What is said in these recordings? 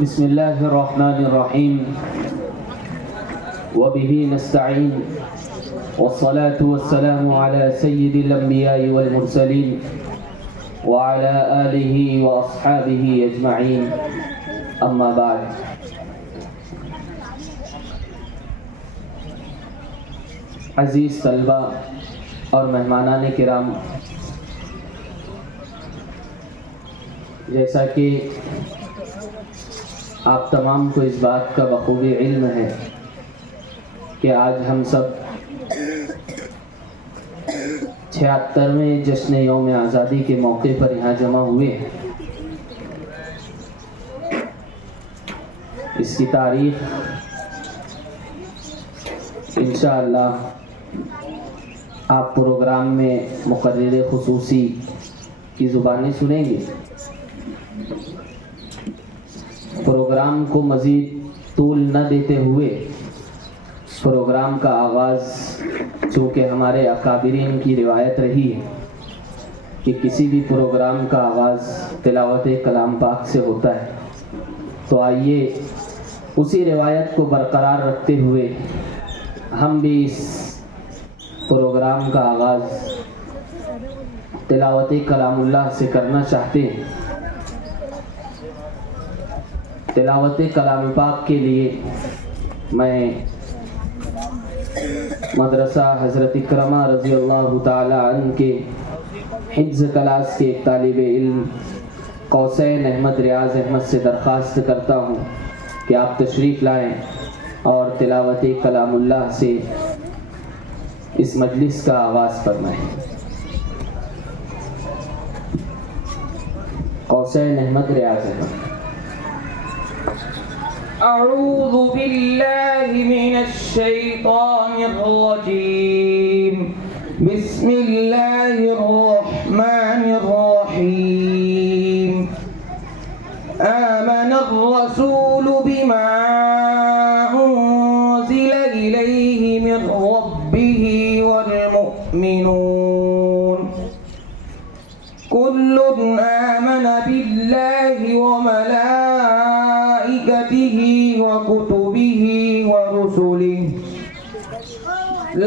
بسم اللہ الرحمن الرحیم وبه نستعین والصلاة والسلام على سید الانبیاء والمرسلین وعلى آلہ واصحابہ اجمعین اما بعد۔ عزیز طلبہ اور مہمانان کرام، جیسا کہ آپ تمام کو اس بات کا بخوبی علم ہے کہ آج ہم سب 76ویں جشن یوم آزادی کے موقع پر یہاں جمع ہوئے ہیں۔ اس کی تاریخ انشاءاللہ آپ پروگرام میں مقرر خصوصی کی زبانی سنیں گے۔ پروگرام کو مزید طول نہ دیتے ہوئے پروگرام کا آغاز، چونکہ ہمارے اکابرین کی روایت رہی ہے کہ کسی بھی پروگرام کا آغاز تلاوت کلام پاک سے ہوتا ہے، تو آئیے اسی روایت کو برقرار رکھتے ہوئے ہم بھی اس پروگرام کا آغاز تلاوت کلام اللہ سے کرنا چاہتے ہیں۔ تلاوت کلام پاک کے لیے میں مدرسہ حضرت اکرمہ رضی اللہ تعالی عنہ کے حفظ کلاس کے ایک طالب علم قوسین احمد ریاض احمد سے درخواست کرتا ہوں کہ آپ تشریف لائیں اور تلاوت کلام اللہ سے اس مجلس کا آغاز فرمائیں۔ قوسین احمد ریاض احمد۔ اعوذ باللہ من الشیطان الرجیم، بسم اللہ الرحمن الرحیم۔ آمن الرسول بما انزل الیہ من ربہ والمؤمنون كل آمن بالله وملائكته وكتبه ورسله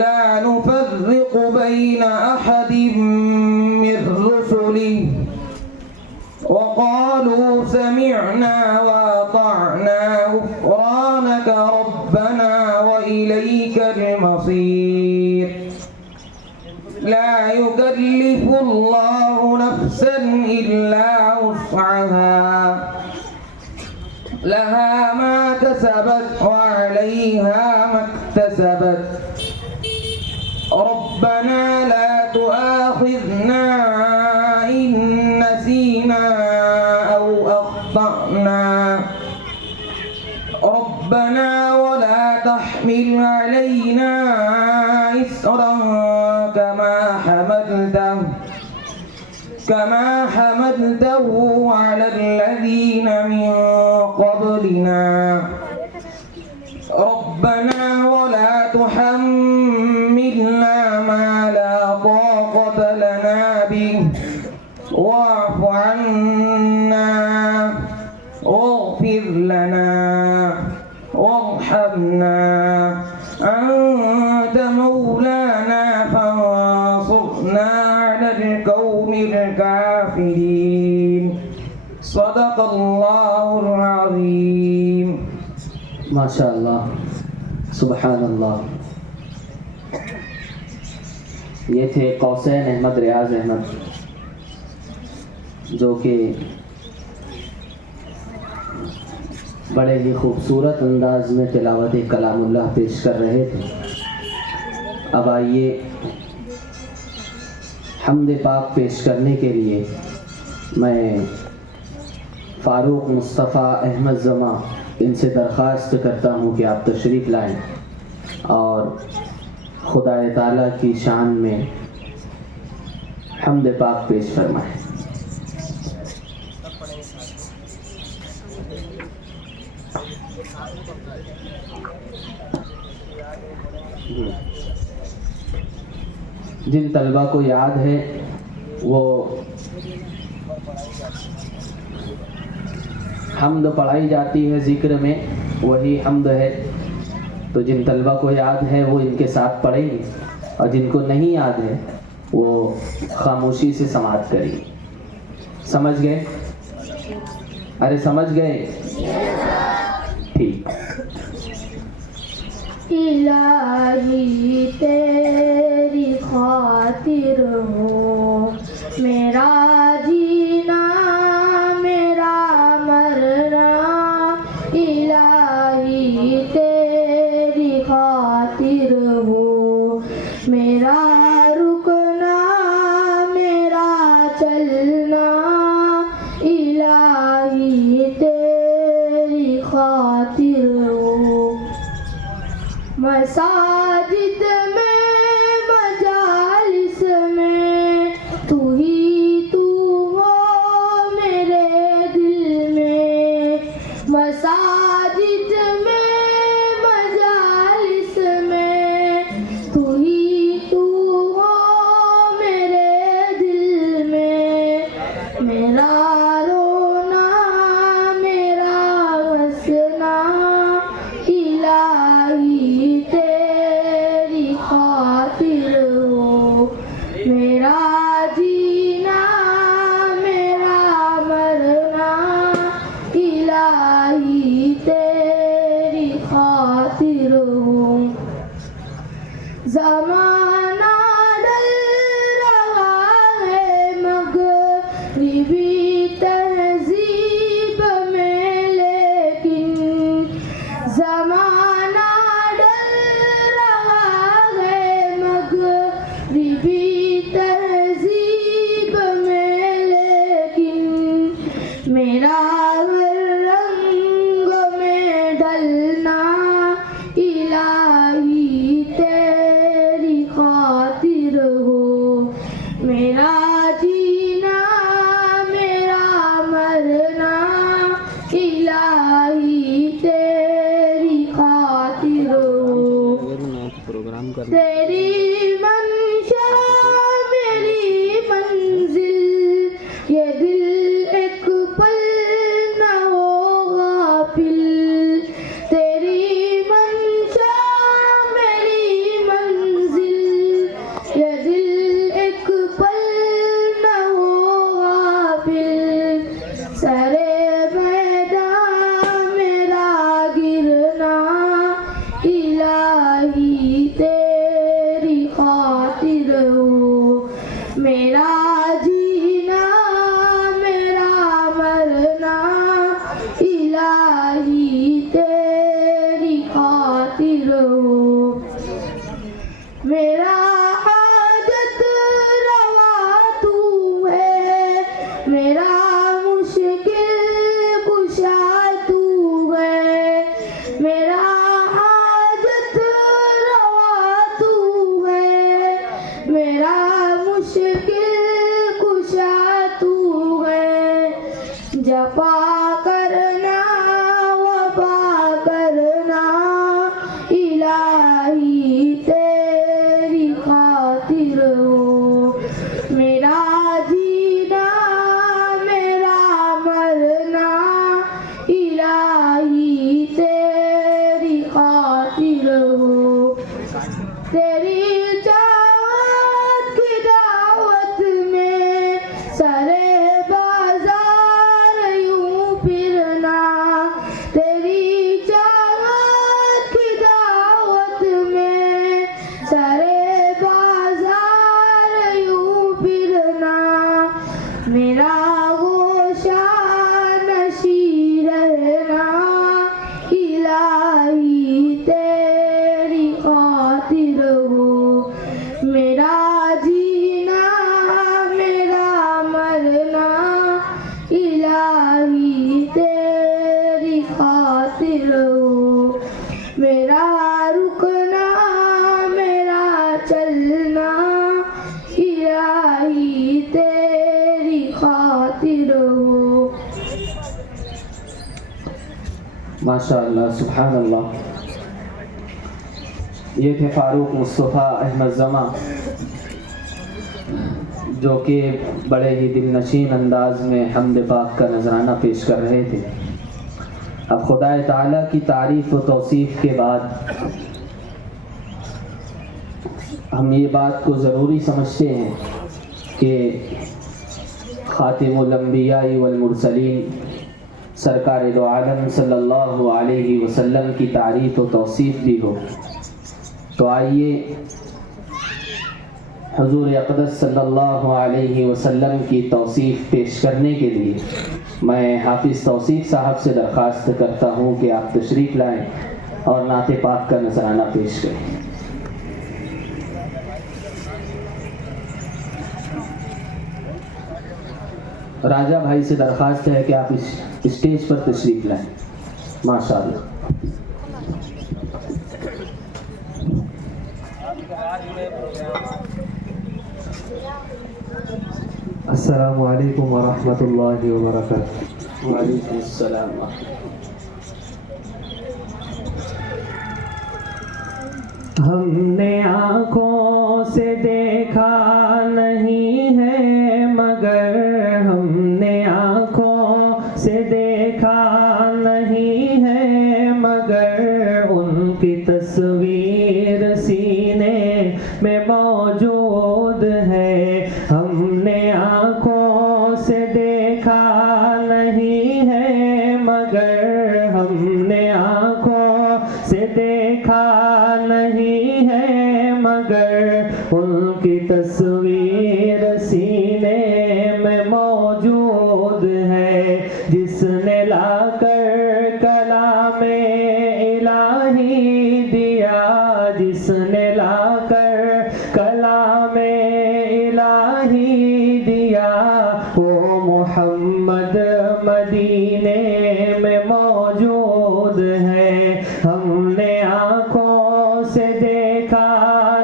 لا نفرق بين أحد من رسله وقالوا سمعنا وأطعنا غفرانك ربنا وإليك المصير لا يكلف الله نفسا إلا وسعها لها ما كسبت وعليها ما اكتسبت ربنا لا تؤاخذنا إن نسينا أو أخطأنا ربنا ولا تحمل علينا إصرا كما حملته على الذين من قبلنا ربنا ولا تحملنا ما لا طاقة لنا به واعف عنا واغفر لنا وارحمنا أنت مولانا فانصرنا على القوم الكافرين صدق اللہ العظیم۔ ماشاء اللہ، سبحان اللہ۔ یہ تھے قوسین احمد ریاض احمد، جو کہ بڑے ہی خوبصورت انداز میں تلاوت کلام اللہ پیش کر رہے تھے۔ اب آئیے حمد پاک پیش کرنے کے لیے میں فاروق مصطفیٰ احمد زماں ان سے درخواست کرتا ہوں کہ آپ تشریف لائیں اور خدا تعالیٰ کی شان میں حمد پاک پیش فرمائیں۔ جن طلبہ کو یاد ہے وہ حمد پڑھائی جاتی ہے ذکر میں، وہی حمد ہے. تو جن طلبہ کو یاد ہے وہ ان کے ساتھ پڑھیں گے، اور جن کو نہیں یاد ہے وہ خاموشی سے سماعت کریں. سمجھ گئے؟ ارے سمجھ گئے؟ ٹھیک. الہی تیری خاطر ہو میرا جینا میرا مرنا، الہی تیری خاطر ہو میرا رکنا میرا چلنا، الہی تیری خاطر ہو. مساجد میں مجالس میں تو ہی تو ہو میرے دل میں، مساجد میں مجالس میں تو ہی تو ہو میرے دل میں، میرا رونا میرا ہنسنا، الہی تیری خاطر ہو میرا جینا میرا مرنا، الہی تیری خاطر ہو. زمانہ ڈل رہا ہے مغربی تہذیب میں، لیکن زمانہ ڈل رہا ہے مغربی تہذیب میں، لیکن میرا ہر رنگ میں ڈھلنا، الہی تیری خاطر ہو میرا جینا میرا مرنا، الہی تیری خاطر ہو. تیری منشا میری منزل، یہ دل ایک پل نہ ہو غافل، تیری منشا میری منزل، یہ دل ایک پل نہ ہو غافل، سرے میدان میرا گرنا، الہی تیری خاطر ہو میرا جینا میرا مرنا، الہی تیری خاطر ہو. میرا حاجت روا تو ہے میرا مشکل کشا تو ہے، میرا حاجت روا تو ہے میرا مشکل کشا تو ہے، جفا کرنا وفا کرنا، الہی تیری خاطر ہو میرا جینا میرا مرنا، الہی تیری خاطر ہو. تیری چاہت کی دعوت میں سرے بازار یوں پھرنا، تیری چاہت کی دعوت میں سرے بازار یوں پھرنا، میرا گوشہ نشی رہنا، الہی تیری خاطر ہو میرا جینا میرا مرنا، الہی تیری خاطر ہو میرا رکنا میرا چلنا، الہی تیری خاطر ہو. ماشاء اللہ، سبحان اللہ. یہ تھے فاروق مصطفیٰ احمد زماں، جو کہ بڑے ہی دل نشین انداز میں حمد پاک کا نذرانہ پیش کر رہے تھے۔ اب خدا تعالیٰ کی تعریف و توصیف کے بعد ہم یہ بات کو ضروری سمجھتے ہیں کہ خاتم الانبیاء والمرسلین سرکار دو عالم صلی اللہ علیہ وسلم کی تعریف و توصیف بھی ہو، تو آئیے حضور اقدس صلی اللہ علیہ وسلم کی توصیف پیش کرنے کے لیے میں حافظ توصیف صاحب سے درخواست کرتا ہوں کہ آپ تشریف لائیں اور نعت پاک کا نذرانہ پیش کریں۔ راجہ بھائی سے درخواست ہے کہ آپ اس اسٹیج پر تشریف لائیں۔ ماشاءاللہ۔ السلام علیکم ورحمۃ اللہ وبرکاتہ۔ وعلیکم السلام۔ ہم نے آنکھوں سے دیکھا نہیں ہے مگر ہم نے آنکھوں سے دیکھا نہیں ہے مگر ان کی تصویر سینے میں موجود ہے۔ ہم نے آنکھوں سے دیکھا نہیں ہے مگر ہم نے آنکھوں سے دیکھا نہیں ہے مگر ان کی تصویر سینے میں موجود ہے۔ جس نے لا کر کلام الہی دیا، جس نے لا کر کلام الہی دیا، وہ محمد مدینے میں موجود ہے۔ ہم نے آنکھوں سے دیکھا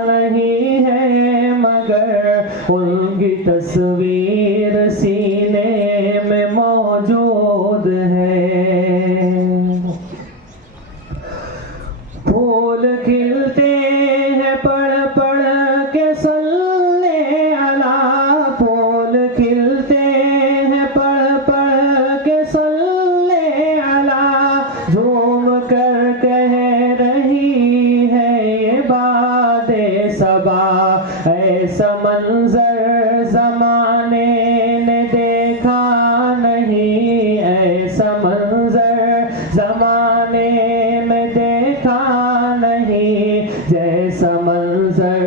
نہیں ہے مگر ان کی تصویر سینے میں موجود ہے۔ پھول کھلتے ہیں پڑھ پڑھ کے صلی علی، پھول کھلتے ہیں پڑھ پڑھ کے صلی علی، جھوم کر کہہ رہی ہے یہ باد صبا، ایسا منظر زمانے نے دیکھا نہیں، ایسا منظر زمانے میں دیکھا نہیں، جیسا منظر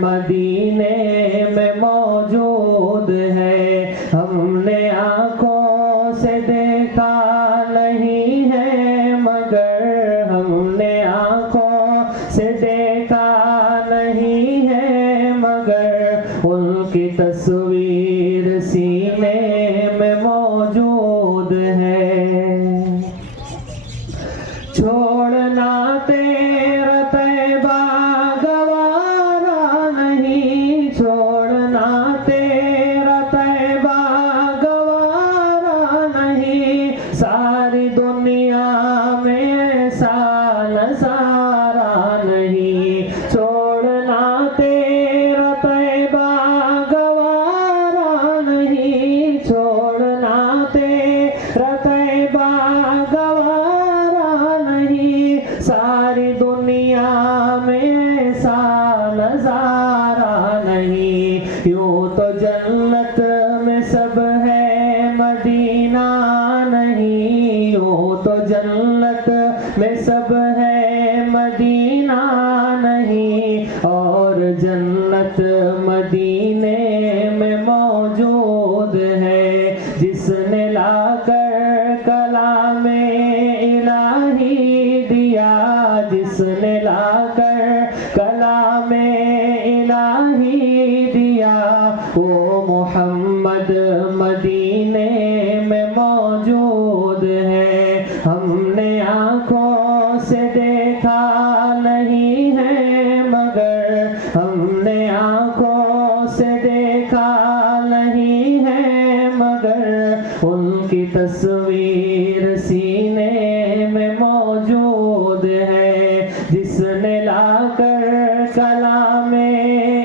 مدینے میں موجود ہے۔ ہم نے آنکھوں سے دیکھا نہیں ہے مگر ہم نے آنکھوں سے دیکھا نہیں ہے مگر ان کی تصویر سینے میں موجود ہے۔ چھوڑنا تیرا طیبہ گوارا نہیں، چھوڑنا تیرا طیبہ گوارا نہیں، ساری دنیا میں ایسا نظارہ نہیں، چھوڑنا تیرا طیبہ گوارا نہیں، چھوڑنا تیرا طیبہ گوارا نہیں، ساری دنیا میں ایسا نظارہ نہیں۔ یوں تو جنت میں سب ہے مدینہ نہیں، یوں تو جنت میں سب ہے مدینہ نہیں، اور جنت مدینے میں موجود ہے۔ جس نے لا کر کلام الہی دیا، جس نے لا کر کلام الہی دیا، وہ محمد مدینے میں موجود ہے۔ ہم نے آنکھوں سے دیکھا نہیں ہے مگر ہم نے آنکھوں سے دیکھا نہیں ہے مگر ان کی تصویر سینے میں موجود ہے۔ جس نے لا کر کلام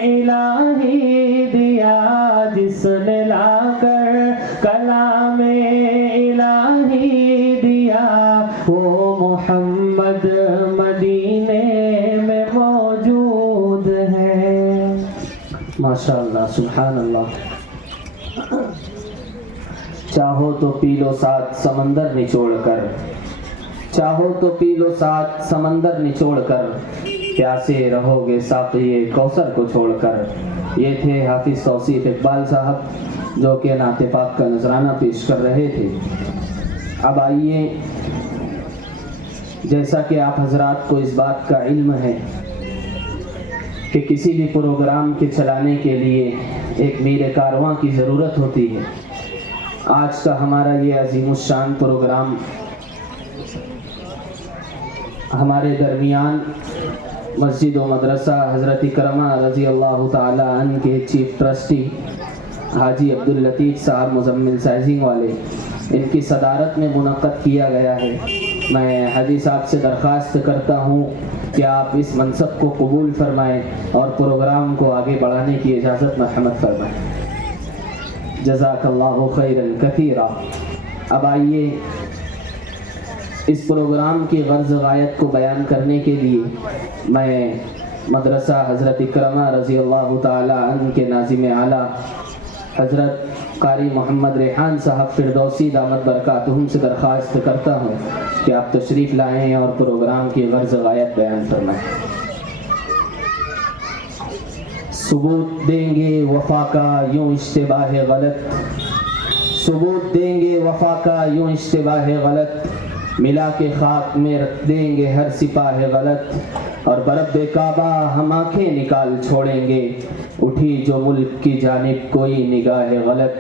الہی دیا، جس الہی دیا وہ محمد مدینے میں موجود ہے. ماشاء اللہ، سبحان اللہ. چاہو تو پی لو ساتھ سمندر نچوڑ کر، چاہو تو پی لو ساتھ سمندر نچوڑ کر، پیاسے رہو گے ساقی کوثر کو چھوڑ کر. یہ تھے حافظ توصیف اقبال صاحب جو کہ نعت پاک کا نذرانہ پیش کر رہے تھے. اب آئیے، جیسا کہ آپ حضرات کو اس بات کا علم ہے کہ کسی بھی پروگرام کے چلانے کے لیے ایک میر کارواں کی ضرورت ہوتی ہے. آج کا ہمارا یہ عظیم الشان پروگرام ہمارے درمیان مسجد و مدرسہ حضرت اکرمہ رضی اللہ تعالی عنہ کے چیف ٹرسٹی حاجی عبداللطیف صاحب مزمل سائزنگ والے، ان کی صدارت میں منعقد کیا گیا ہے. میں حاجی صاحب سے درخواست کرتا ہوں کہ آپ اس منصب کو قبول فرمائیں اور پروگرام کو آگے بڑھانے کی اجازت مرحمت فرمائیں. جزاک اللہ خیرا کثیرا. اب آئیے، اس پروگرام کی غرض غایت کو بیان کرنے کے لیے میں مدرسہ حضرت اکرمہ رضی اللہ تعالی عنہ کے ناظم اعلیٰ حضرت قاری محمد ریحان صاحب فردوسی دامت برکاتہم سے درخواست کرتا ہوں کہ آپ تشریف لائیں اور پروگرام کی غرض غایت بیان فرمائیں. ثبوت دیں گے وفا کا یوں اشتباہ غلط، ثبوت دیں گے وفا کا یوں اشتباہ غلط، ملا کے خاک میں رکھ دیں گے ہر سپاہ غلط، اور برب کعبہ ہم آنکھیں نکال چھوڑیں گے اٹھی جو ملک کی جانب کوئی نگاہ غلط.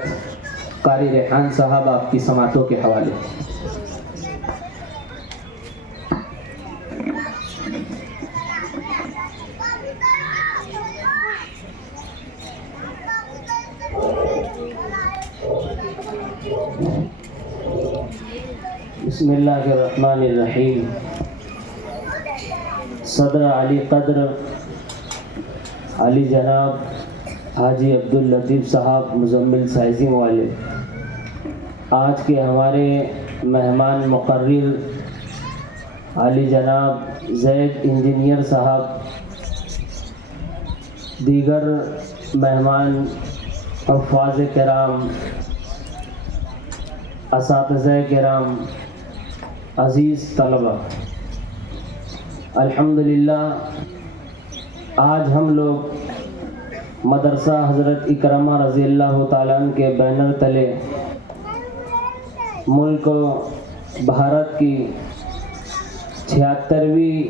قاری ریحان صاحب آپ کی سماعتوں کے حوالے. بسم اللہ الرحمن الرحیم. صدر علی قدر علی جناب حاجی عبداللطیف صاحب مزمل سائزنگ والے، آج کے ہمارے مہمان مقرر علی جناب زید انجینئر صاحب، دیگر مہمان حفاظ کرام، اساتذہ کرام، عزیز طلبہ، الحمدللہ آج ہم لوگ مدرسہ حضرت اکرمہ رضی اللہ تعالیٰ عنہ کے بینر تلے ملک بھارت کی 76ویں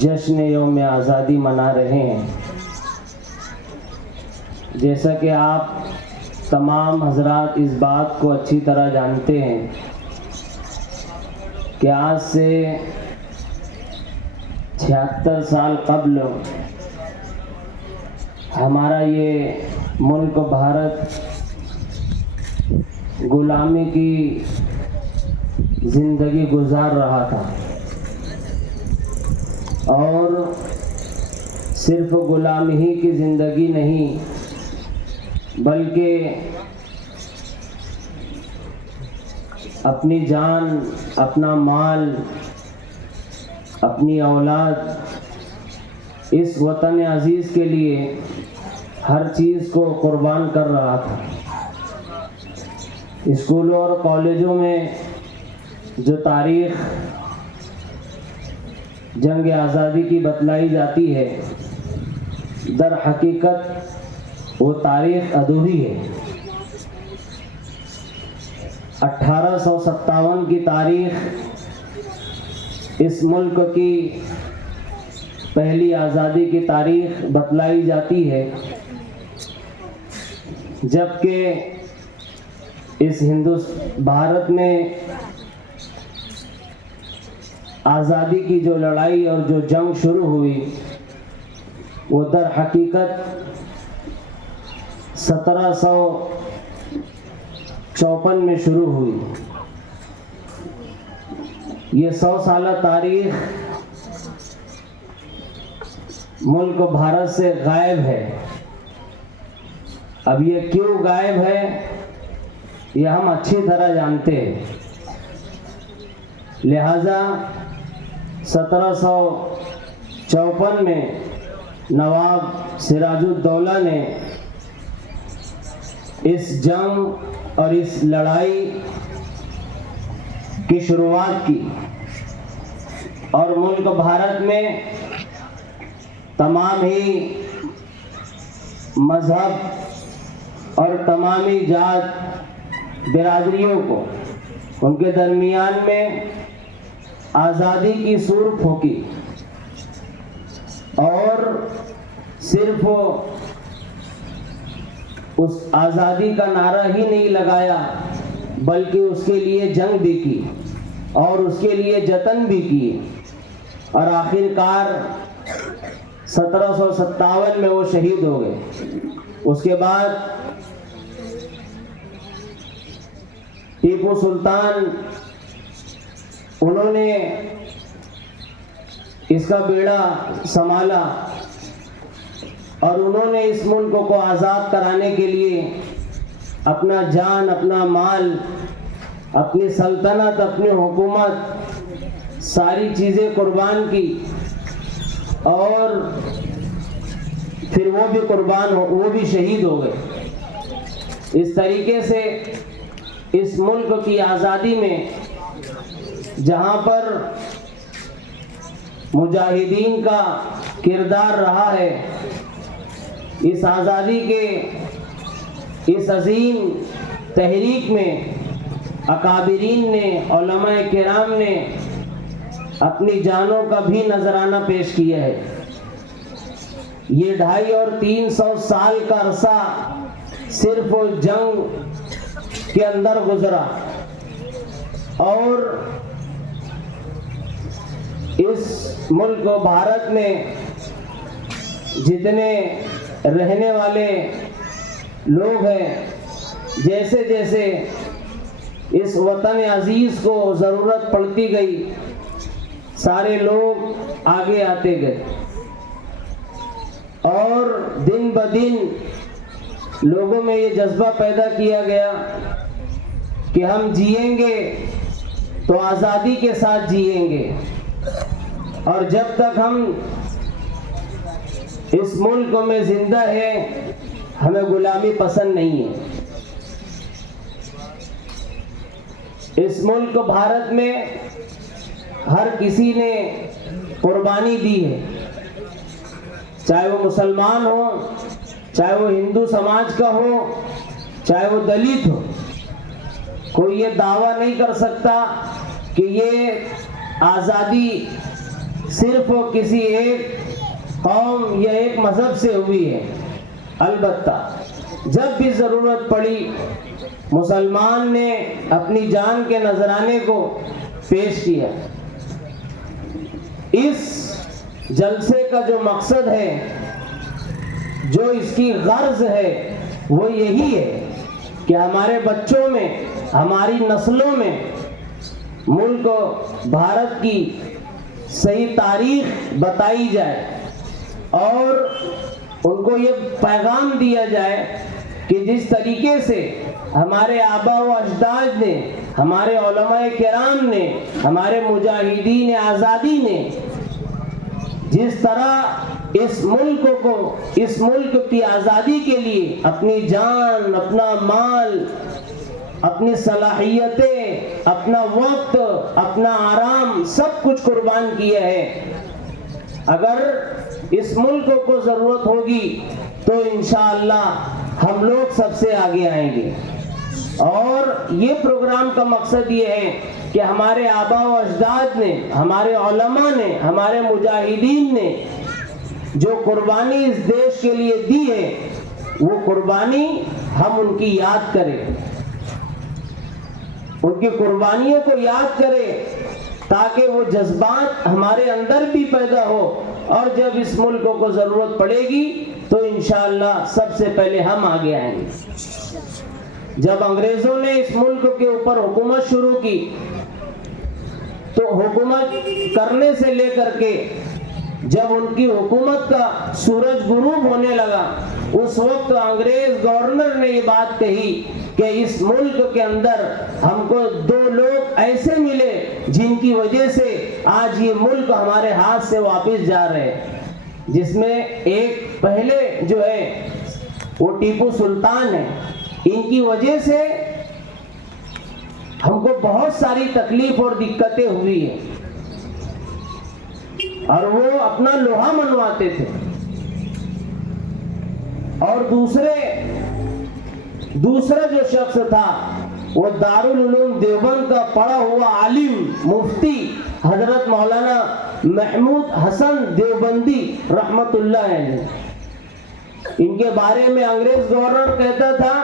جشن یوم آزادی منا رہے ہیں. جیسا کہ آپ تمام حضرات اس بات کو اچھی طرح جانتے ہیں کہ آج سے 76 سال قبل ہمارا یہ ملک بھارت غلامی کی زندگی گزار رہا تھا، اور صرف غلامی ہی کی زندگی نہیں بلکہ اپنی جان، اپنا مال، اپنی اولاد اس وطن عزیز کے لیے ہر چیز کو قربان کر رہا تھا. اسکولوں اور کالجوں میں جو تاریخ جنگ آزادی کی بتلائی جاتی ہے، در حقیقت وہ تاریخ ادھوری ہے. 1857 کی تاریخ اس ملک کی پہلی آزادی کی تاریخ بتلائی جاتی ہے، جبکہ اس بھارت میں آزادی کی جو لڑائی اور جو جنگ شروع ہوئی وہ در حقیقت 1754 میں شروع ہوئی. یہ 100 سالہ تاریخ ملک بھارت سے غائب ہے. اب یہ کیوں غائب ہے یہ ہم اچھی طرح جانتے ہیں. لہذا 1754 میں نواب سراج الدولہ نے اس جنگ اور اس لڑائی کی شروعات کی اور ملک بھارت میں تمام ہی مذہب اور تمامی ذات برادریوں کو ان کے درمیان میں آزادی کی سور پھونکی اور صرف اس آزادی کا نعرہ ہی نہیں لگایا بلکہ اس کے لیے جنگ بھی کی اور اس کے لیے جتن بھی کیے اور آخر کار 1757 میں وہ شہید ہو گئے. اس کے بعد ٹیپو سلطان انہوں نے اس کا بیڑا سنبھالا اور انہوں نے اس ملک کو آزاد کرانے کے لیے اپنا جان، اپنا مال، اپنی سلطنت، اپنی حکومت، ساری چیزیں قربان کی اور پھر وہ بھی قربان ہو، وہ بھی شہید ہو گئے. اس طریقے سے اس ملک کی آزادی میں جہاں پر مجاہدین کا کردار رہا ہے، اس آزادی کے اس عظیم تحریک میں اکابرین نے، علماء کرام نے اپنی جانوں کا بھی نذرانہ پیش کیا ہے. یہ 250 اور 300 سال کا عرصہ صرف جنگ کے اندر گزرا اور اس ملک بھارت میں جتنے رہنے والے لوگ ہیں، جیسے جیسے اس وطن عزیز کو ضرورت پڑتی گئی سارے لوگ آگے آتے گئے اور دن بدن لوگوں میں یہ جذبہ پیدا کیا گیا کہ ہم جئیں گے تو آزادی کے ساتھ جئیں گے اور جب تک ہم اس ملک میں زندہ ہیں ہمیں غلامی پسند نہیں ہے. اس ملک بھارت میں ہر کسی نے قربانی دی ہے، چاہے وہ مسلمان ہو، چاہے وہ ہندو سماج کا ہو، چاہے وہ دلت ہو. کوئی یہ دعویٰ نہیں کر سکتا کہ یہ آزادی صرف کسی ایک قوم یا ایک مذہب سے ہوئی ہے. البتہ جب بھی ضرورت پڑی مسلمان نے اپنی جان کے نذرانے کو پیش کیا. اس جلسے کا جو مقصد ہے، جو اس کی غرض ہے، وہ یہی ہے کہ ہمارے بچوں میں، ہماری نسلوں میں ملک بھارت کی صحیح تاریخ بتائی جائے اور ان کو یہ پیغام دیا جائے کہ جس طریقے سے ہمارے آبا و اجداد نے، ہمارے علماء کرام نے، ہمارے مجاہدین آزادی نے جس طرح اس ملک کو، اس ملک کی آزادی کے لیے اپنی جان، اپنا مال، اپنی صلاحیتیں، اپنا وقت، اپنا آرام سب کچھ قربان کیا ہے، اگر اس ملک کو ضرورت ہوگی تو انشاءاللہ ہم لوگ سب سے آگے آئیں گے. اور یہ پروگرام کا مقصد یہ ہے کہ ہمارے آبا و اجداد نے، ہمارے علماء نے، ہمارے مجاہدین نے جو قربانی اس دیش کے لیے دی ہے وہ قربانی ہم ان کی یاد کریں، ان کی قربانیوں کو یاد کریں تاکہ وہ جذبات ہمارے اندر بھی پیدا ہو اور جب اس ملک کو ضرورت پڑے گی تو انشاءاللہ سب سے پہلے ہم آگے آئیں گے. جب انگریزوں نے اس ملک کے اوپر حکومت شروع کی تو حکومت کرنے سے لے کر کے جب ان کی حکومت کا سورج غروب ہونے لگا اس وقت انگریز گورنر نے یہ بات کہی کہ اس ملک کے اندر ہم کو 2 لوگ ایسے ملے جن کی وجہ سے آج یہ ملک ہمارے ہاتھ سے واپس جا رہے ہیں، جس میں ایک پہلے جو ہے وہ ٹیپو سلطان ہے. ان کی وجہ سے ہم کو بہت ساری تکلیف اور دقتیں ہوئی ہیں، اور وہ اپنا لوہا منواتے تھے. اور دوسرا جو شخص تھا وہ دارالعلوم دیوبند کا پڑھا ہوا عالم مفتی حضرت مولانا محمود حسن دیوبندی رحمت اللہ علیہ. ان کے بارے میں انگریز گورنر کہتا تھا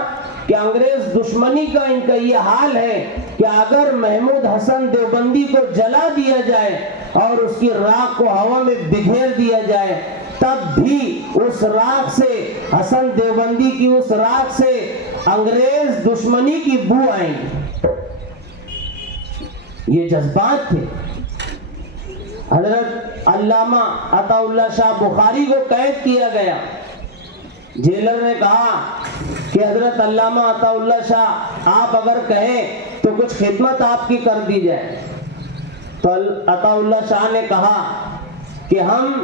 کہ انگریز دشمنی کا ان کا یہ حال ہے کہ اگر محمود حسن دیوبندی کو جلا دیا جائے اور اس کی راکھ کو ہوا میں بکھیر دیا جائے تب بھی اس راکھ سے، حسن دیوبندی کی اس راکھ سے انگریز دشمنی کی بو آئیں گی. یہ جذبات تھے. حضرت علامہ عطا اللہ شاہ بخاری کو قید کیا گیا. جیلر نے کہا کہ حضرت علامہ عطا اللہ شاہ آپ اگر کہیں تو کچھ خدمت آپ کی کر دی جائے. تو عطا اللہ شاہ نے کہا کہ ہم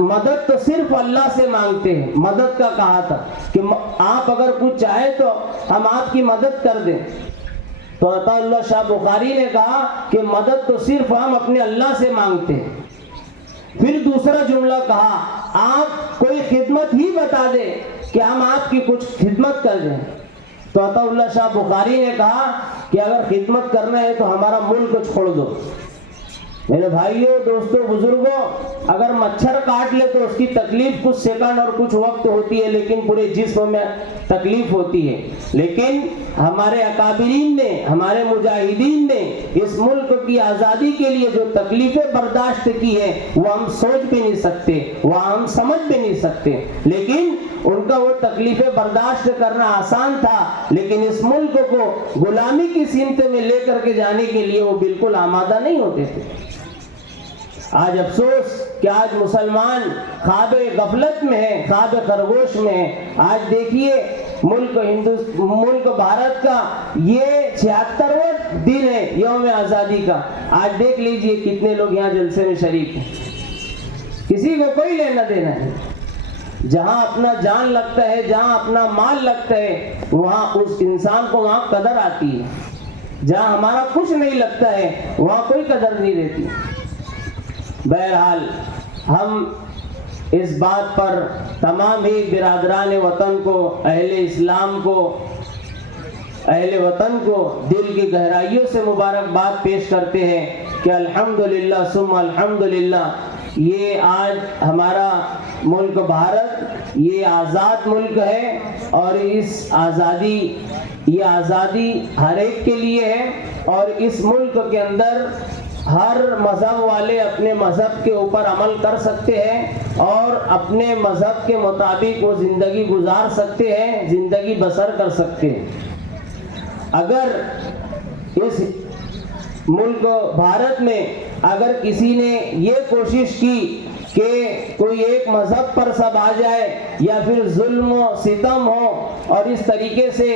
مدد تو صرف اللہ سے مانگتے ہیں. مدد کا کہا تھا کہ آپ اگر کچھ چاہے تو ہم آپ کی مدد کر دیں. تو عطا اللہ شاہ بخاری نے کہا کہ مدد تو صرف ہم اپنے اللہ سے مانگتے ہیں. پھر دوسرا جملہ کہا آپ کوئی خدمت ہی بتا دیں کہ ہم آپ کی کچھ خدمت کر دیں. تو عطا اللہ شاہ بخاری نے کہا کہ اگر خدمت کرنا ہے تو ہمارا ملک چھوڑ دو. میرے بھائیوں، دوستوں، بزرگوں، اگر مچھر کاٹ لے تو اس کی تکلیف کچھ سیکنڈ اور کچھ وقت ہوتی ہے، لیکن پورے جسم میں تکلیف ہوتی ہے. لیکن ہمارے اکابرین نے، ہمارے مجاہدین نے اس ملک کی آزادی کے لیے جو تکلیفیں برداشت کی ہیں وہ ہم سوچ بھی نہیں سکتے، وہ ہم سمجھ بھی نہیں سکتے. لیکن ان کا وہ تکلیفیں برداشت کرنا آسان تھا، لیکن اس ملک کو غلامی کی سمت میں لے کر کے جانے کے لیے وہ بالکل آمادہ نہیں ہوتے تھے. آج افسوس کہ آج مسلمان خواب غفلت میں ہے، خواب خرگوش میں ہے. آج دیکھیے ملک بھارت کا یہ 76واں دن ہے یوم آزادی کا. آج دیکھ لیجئے کتنے لوگ یہاں جلسے میں شریک ہیں. کسی کو کوئی لینا دینا ہے. جہاں اپنا جان لگتا ہے، جہاں اپنا مال لگتا ہے، وہاں اس انسان کو وہاں قدر آتی ہے. جہاں ہمارا کچھ نہیں لگتا ہے وہاں کوئی قدر نہیں رہتی. بہرحال ہم اس بات پر تمام ہی برادران وطن کو، اہل اسلام کو، اہل وطن کو دل کی گہرائیوں سے مبارکباد پیش کرتے ہیں کہ الحمدللہ ثم الحمدللہ یہ آج ہمارا ملک بھارت یہ آزاد ملک ہے، اور اس یہ آزادی ہر ایک کے لیے ہے. اور اس ملک کے اندر ہر مذہب والے اپنے مذہب کے اوپر عمل کر سکتے ہیں اور اپنے مذہب کے مطابق وہ زندگی گزار سکتے ہیں، زندگی بسر کر سکتے ہیں. اگر اس ملک بھارت میں اگر کسی نے یہ کوشش کی کہ کوئی ایک مذہب پر سب آ جائے یا پھر ظلم و ستم ہو اور اس طریقے سے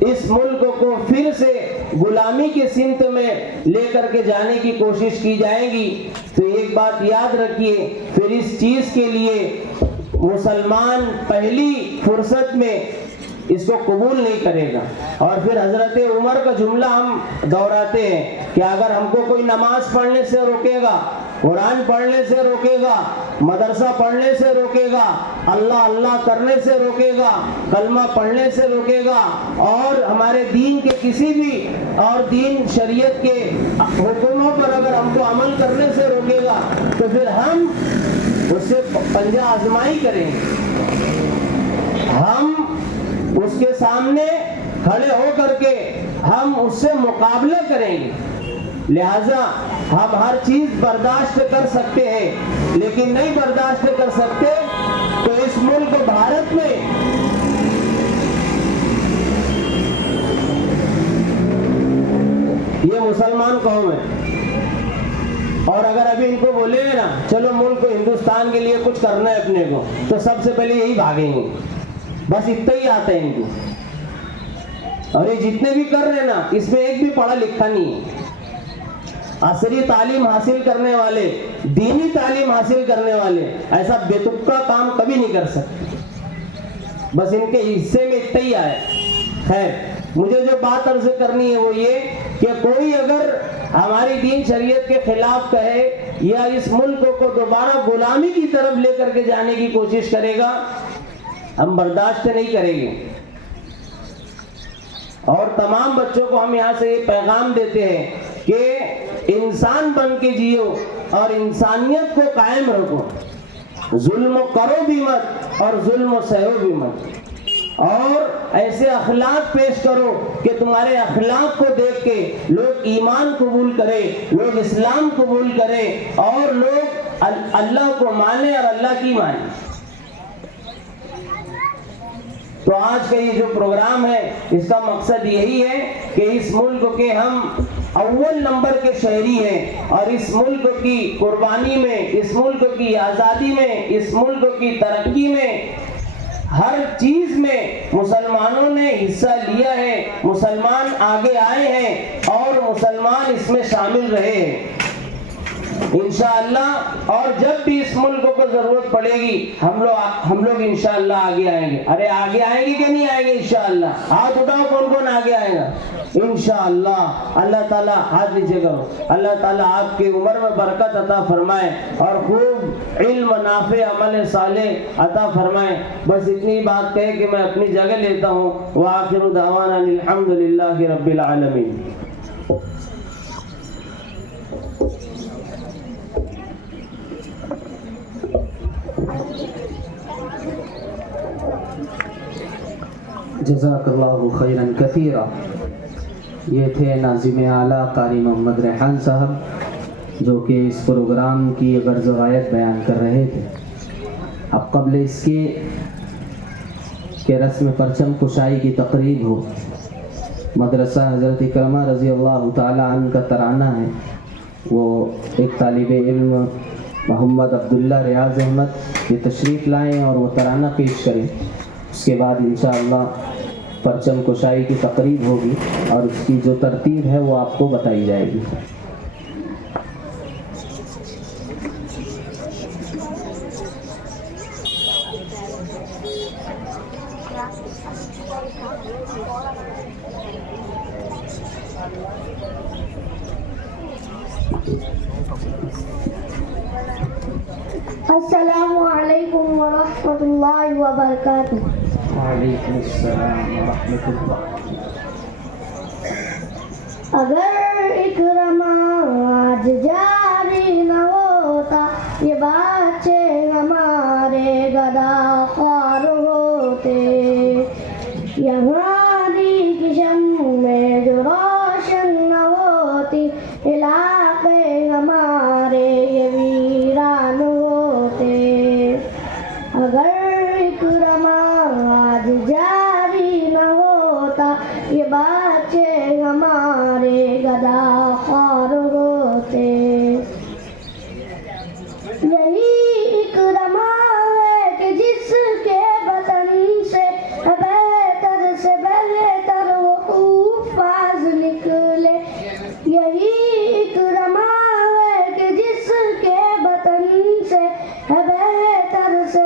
اس ملک کو پھر سے غلامی کی سمت میں لے کر کے جانے کی کوشش کی جائے گی تو ایک بات یاد رکھیے، پھر اس چیز کے لیے مسلمان پہلی فرصت میں اس کو قبول نہیں کرے گا. اور پھر حضرت عمر کا جملہ ہم دہراتے ہیں کہ اگر ہم کو کوئی نماز پڑھنے سے روکے گا، قرآن پڑھنے سے روکے گا، مدرسہ پڑھنے سے روکے گا، اللہ اللہ کرنے سے روکے گا، کلمہ پڑھنے سے روکے گا، اور ہمارے دین کے کسی بھی اور دین شریعت کے حکموں پر اگر ہم کو عمل کرنے سے روکے گا تو پھر ہم اس سے پنجہ آزمائی کریں گے. ہم اس کے سامنے کھڑے ہو کر کے ہم اس سے مقابلہ کریں گے. لہذا ہم ہر چیز برداشت کر سکتے ہیں، لیکن نہیں برداشت کر سکتے تو اس ملک بھارت میں یہ مسلمان قوم ہے. اور اگر ابھی ان کو بولے گا نا چلو ملک کو ہندوستان کے لیے کچھ کرنا ہے اپنے کو، تو سب سے پہلے یہی بھاگیں گے. بس اتنا ہی آتا ہے ان کو، اور یہ جتنے بھی کر رہے ہیں نا اس میں ایک بھی پڑھا لکھا نہیں ہے۔ عصری تعلیم حاصل کرنے والے، دینی تعلیم حاصل کرنے والے ایسا بے تکا کام کبھی نہیں کر سکتے، بس ان کے حصے میں اتنا ہی آیا۔ خیر، مجھے جو بات عرض کرنی ہے وہ یہ کہ کوئی اگر ہماری دین شریعت کے خلاف کہے یا اس ملک کو دوبارہ غلامی کی طرف لے کر کے جانے کی کوشش کرے گا، ہم برداشت نہیں کریں گے۔ اور تمام بچوں کو ہم یہاں سے یہ پیغام دیتے ہیں کہ انسان بن کے جیو اور انسانیت کو قائم رکھو، ظلم کرو بھی مت اور ظلم سہو بھی مت، اور ایسے اخلاق پیش کرو کہ تمہارے اخلاق کو دیکھ کے لوگ ایمان قبول کریں، لوگ اسلام قبول کریں اور لوگ اللہ کو مانیں اور اللہ کی مانیں۔ تو آج کا یہ جو پروگرام ہے اس کا مقصد یہی ہے کہ اس ملک کے ہم اول نمبر کے شہری ہیں، اور اس ملک کی قربانی میں، اس ملک کی آزادی میں، اس ملک کی ترقی میں، ہر چیز میں مسلمانوں نے حصہ لیا ہے، مسلمان آگے آئے ہیں اور مسلمان اس میں شامل رہے ہیں انشاءاللہ۔ اور جب بھی اس ملک کو ضرورت پڑے گی ہم لوگ انشاءاللہ آگے آئیں گے۔ ارے آگے آئیں گے کہ نہیں آئیں گے؟ انشاءاللہ ہاتھ اٹھاؤ، کون کون آگے آئے گا انشاءاللہ۔ اللہ تعالیٰ، ہاتھ نیچے کرو، اللہ تعالیٰ آپ کی عمر میں برکت عطا فرمائے اور خوب علم نافع عمل صالح عطا فرمائے۔ بس اتنی بات کہے کہ میں اپنی جگہ لیتا ہوں۔ وآخر دعوانا الحمدللہ رب العالمین۔ جزاک اللہ خیرا کثیرا۔ یہ تھے ناظم اعلیٰ قاری محمد ریحان صاحب، جو کہ اس پروگرام کی غرض و غایت بیان کر رہے تھے۔ اب قبل اس کے کہ رسم پرچم کشائی کی تقریب ہو، مدرسہ حضرت اکرمہ رضی اللہ تعالی عنہ کا ترانہ ہے، وہ ایک طالب علم محمد عبداللہ ریاض احمد یہ تشریف لائیں اور وہ ترانہ پیش کریں۔ اس کے بعد انشاءاللہ پرچم کشائی کی تقریب ہوگی اور اس کی جو ترتیب ہے وہ آپ کو بتائی جائے گی۔ السلام علیکم ورحمۃ اللہ وبرکاتہ۔ وعلیکم السلام ورحمۃ اللہ۔ اگر اکرمہ آج جاری نہ ہوتا، یہ بچے ہمارے گدا خوار ہوتے، یہاں کی شمع جو روشن نہ ہوتی، علاقے ہمارے یہ ویران ہوتے۔ اگر اکرمہ آج جاری نہ ہوتا، یہ بچے ہمارے گدا خوار ہوتے۔ یہی اکرمہ ہے کہ جس کے وطن سے بہتر وہ حفاظ نکلے۔ یہی اکرمہ ہے کہ جس کے وطن سے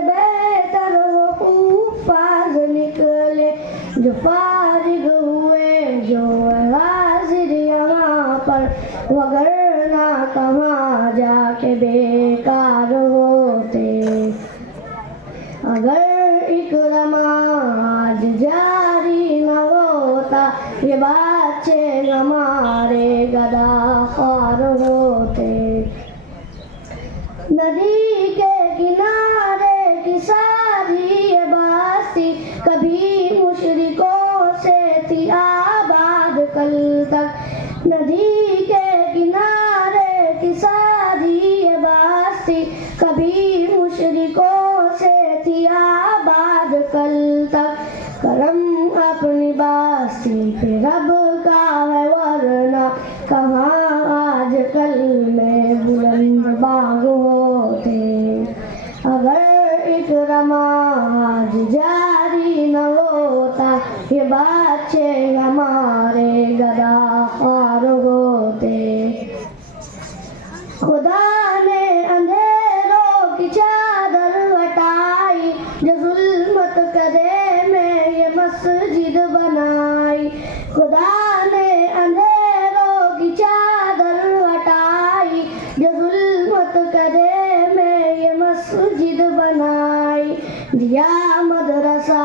بہتر وہ حفاظ نکلے۔ جو فارغ ہوئے جو حاضر یہاں پر، وگرنہ کہاں جا کے بیکار ہوتے۔ اگر اکرمہ آج جاری نہ ہوتا، یہ بچے ہمارے گدا خوار ہوتے۔ ندی کے کنارے کی ساری یہ بستی کبھی مشرکوں سے تھی آباد کل تک۔ ندی کے کنارے کی ساری یہ بستی کبھی مشرکوں سے تھی آباد کل تک۔ کرم اپنی بستی پہ رب کا ہے، ورنہ کہاں آج کل میں بلند باغ ہوتے۔ اگر اکرمہ آج جاری نہ یہ بچے ہمارے گدا خوار ہوتے. خدا نے اندھیروں کی چادر ہٹائی، جو ظلمت قدے میں یہ مسجد بنائی. خدا نے اندھیروں کی چادر ہٹائی، جو ظلمت قدے میں یہ مسجد بنائی. دیا مدرسہ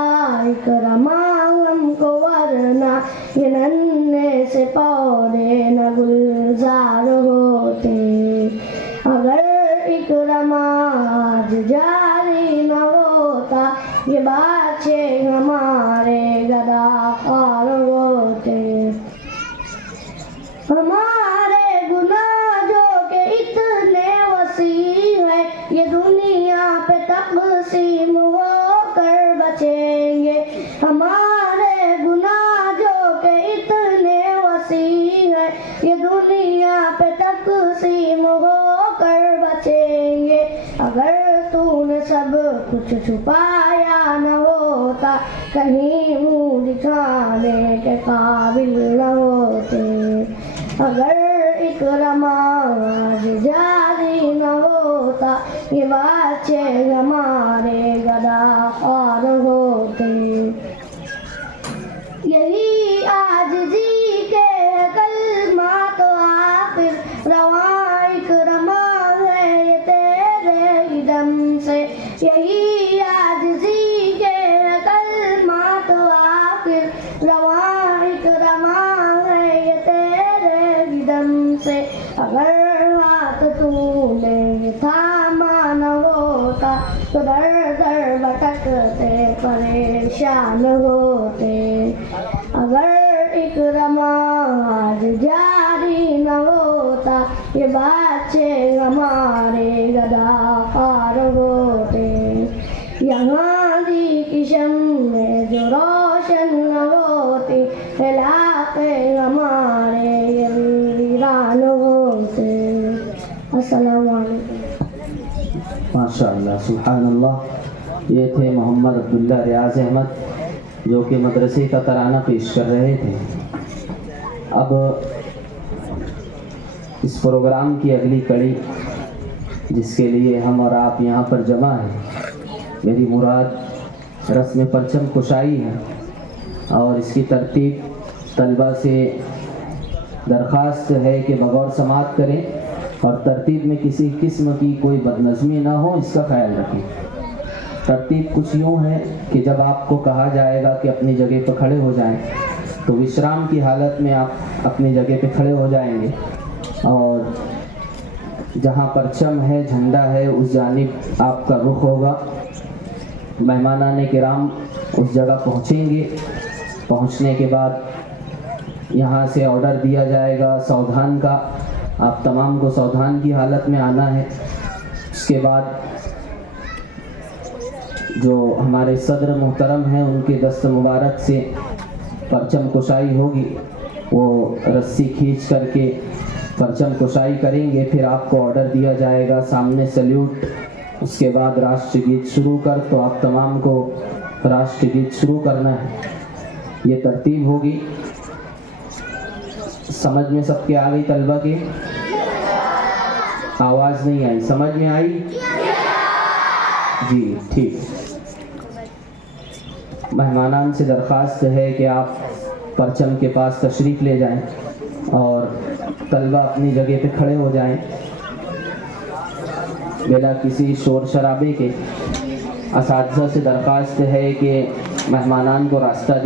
اکرما ہم کو، ورنہ یہ ننھے سے پودے نہ گلزار ہوتے. اگر اکرما آج جاری نہ ہوتا، یہ بچے ہمارے گدا خوار ہوتے. ہمارے گناہ جو کہ اتنے وسیع ہے، یہ دنیا پہ تقسیم ہو کر بچیں گے. ہمارے گناہ جو کہ اتنے وسیع ہے، یہ دنیا پہ تقسیم ہو کر بچیں گے. اگر تو نے سب کچھ چھپایا نہ ہوتا، کہیں منہ دکھانے کے قابل نہ ہوتے. اگر اکرما آج جاری نہ ہوتا، یہ بچے ہمارے گدا خوار ہوتے. یہی عاجزی کے کلمات آخر رواں اکرما ہے یہ تیرے دم سے. یہی عاجزی کے کلمات آخر رواں اکرما ہے یہ تیرے دم سے. اگر ہاتھ تو نے تھاما نہ ہوتا، تو در در بھٹکتے پریشان ہوتے. اگر اکرما آج جاری نہ ہوتا، یہ بچے ہمارے گدا خوار ہوتے. یہاں دی کی شمع جو روشن نہ ہوتی، علاقے ہمارے یہ ویران ہوتے. السلام علیکم. ماشاء اللہ، سبحان اللہ. یہ تھے محمد عبداللہ ریاض احمد جو کہ مدرسے کا ترانہ پیش کر رہے تھے. اب اس پروگرام کی اگلی کڑی جس کے لیے ہم اور آپ یہاں پر جمع ہیں، میری مراد رسم پرچم کشائی ہے، اور اس کی ترتیب طلبہ سے درخواست ہے کہ بغور سماعت کریں اور ترتیب میں کسی قسم کی کوئی بدنظمی نہ ہو، اس کا خیال رکھیں. ترتیب کچھ یوں ہے کہ جب آپ کو کہا جائے گا کہ اپنی جگہ پہ کھڑے ہو جائیں تو وشرام کی حالت میں آپ اپنی جگہ پہ کھڑے ہو جائیں گے، اور جہاں پرچم ہے، جھنڈا ہے، اس جانب آپ کا رخ ہوگا. مہمانان کرام اس جگہ پہنچیں گے. پہنچنے کے بعد یہاں سے آرڈر دیا جائے گا ساودھان کا. آپ تمام کو ساودھان کی حالت میں آنا ہے. اس کے بعد جو ہمارے صدر محترم ہیں ان کے دست مبارک سے پرچم کشائی ہوگی. وہ رسی کھینچ کر کے پرچم کشائی کریں گے. پھر آپ کو آرڈر دیا جائے گا سامنے سلیوٹ. اس کے بعد راشٹر گیت شروع کر، تو آپ تمام کو راشٹر گیت شروع کرنا ہے. یہ ترتیب ہوگی. سمجھ میں سب کے آ گئی طلبہ کی؟ آواز نہیں آئی. سمجھ میں آئی؟ جی ٹھیک. مہمانان سے درخواست ہے کہ آپ پرچم کے پاس تشریف لے جائیں اور طلبہ اپنی جگہ پہ کھڑے ہو جائیں بلا کسی شور شرابے کے. اساتذہ سے درخواست ہے کہ مہمانان کو راستہ دیں.